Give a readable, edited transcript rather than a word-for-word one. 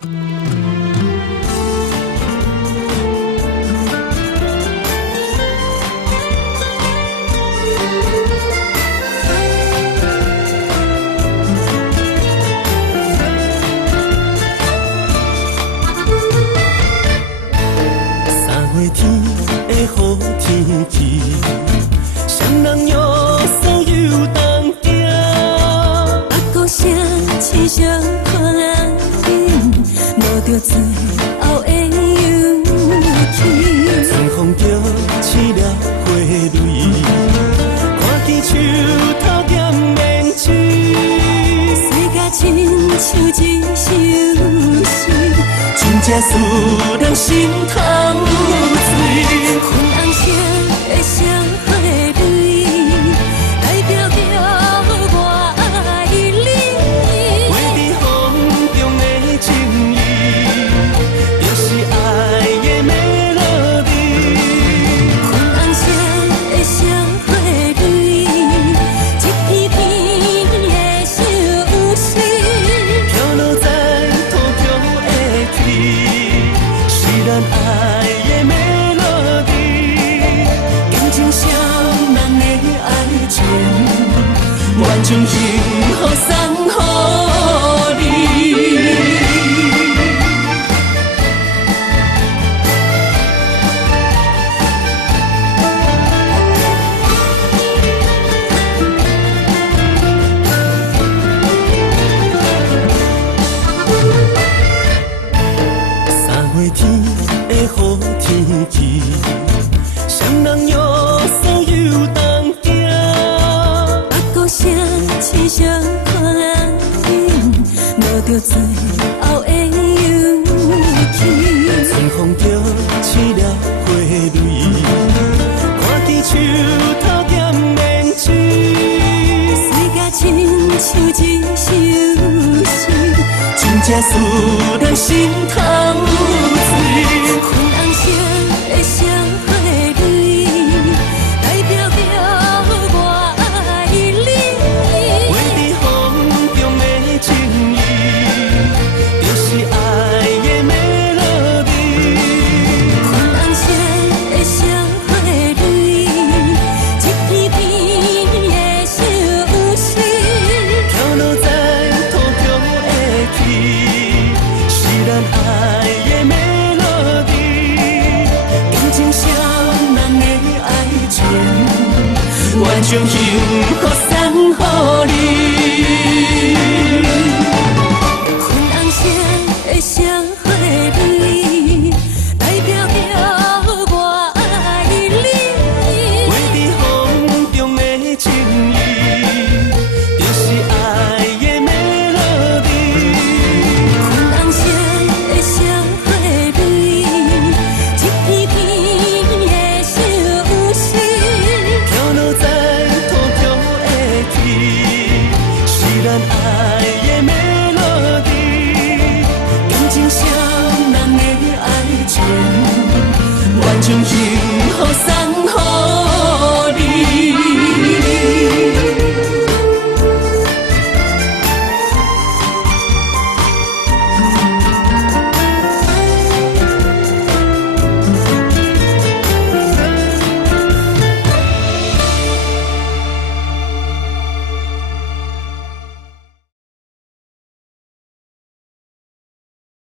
3月天的好天气，谁人约束又当行？阿姑声亲像看人影，摸着最后的勇气。春风叫醒了花蕊，看见树头点棉絮。世界亲像一首诗，真正使人心淌水。粉红色的双花蕊，代表着我爱你。画在风中的情意，就是爱的melody。粉红色的双花蕊，一片片的相思，飘落在土桥的起，是咱爱的melody。见证双人的爱情，完全幸福送予你。3月天的好天气，谁人约束又当行？阿姑声亲像看人影，摸着最后的勇气。春风叫醒了花蕊，看见树头点棉絮。世界亲像一首诗，真正使人心淌水。粉红色的双花蕊，代表着我爱你。画在风中的情意，就是爱的melody。粉红色的双花蕊，一片片的相思，飘落在土桥的起，是咱爱的melody。见证双人的爱情，完全幸福